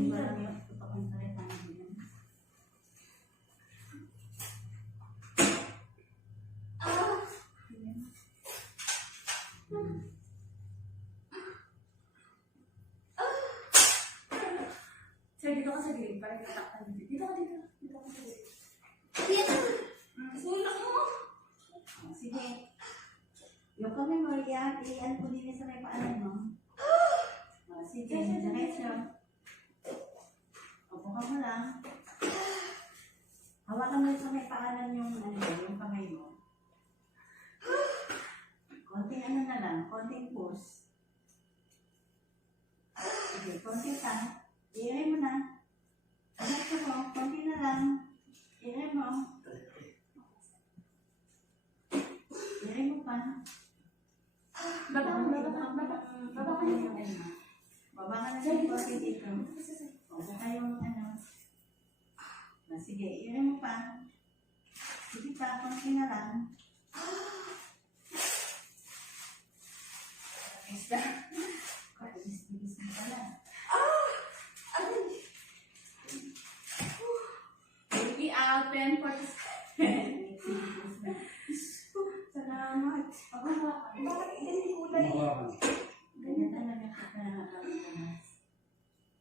Iba lang yung tutok ng salita niya. Sir, dito ka sa gilid para tatakpan dito. Dito ka sa gilid. Dito! Sulak mo! Sige. Yung kami mo, iyan ko din sa may paanan mo. Sige, diretso. Upo ka mo lang. Hawakan mo sa may paanan yung kamay mo. Konting na lang, konting push. Sige, konting ka. I-air mo na. Diretso mo, konti na lang. I-air mo. I-air mo pa. Baba ka yung Baba ka na sa konti dito. Baba ka yung Sige, i-air mo pa. Sige pa, konti na lang. Isa. Bilis mo pala. Baby out, 10 for salamat. Bakit hindi kulay? Ganyan talaga kita nakakatanas.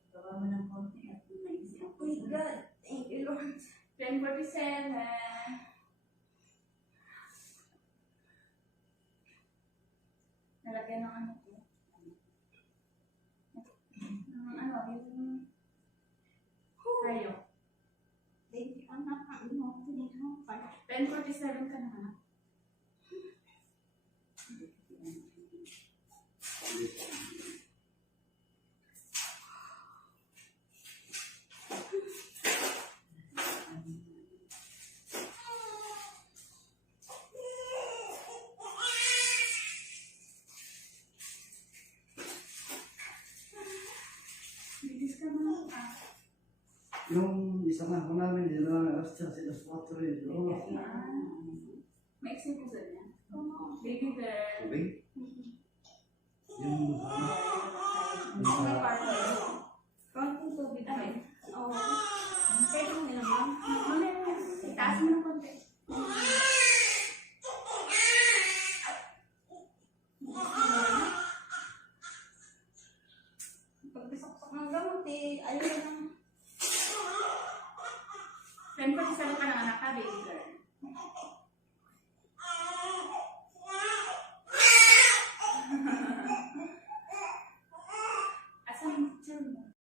Baba mo ng konti at maisip. Oh my God. Thank you, Lord. 10:47. Nalagyan ng ano ko. Yung kayo. Thank you, anak. Ano mo? 10:47 ka na, anak. Yung isang ako namin, yun lang alas 4 rin. Maiksi po sa niya. Baby girl. Okay? Yung May partner. Konting tubig tayo. Oo. Pwede mo nilang lang. Mamaya. Itaas mo ng konti. Pagpasok-sok ng gamot ayaw na. 10:47 ka na anak ka, baby girl.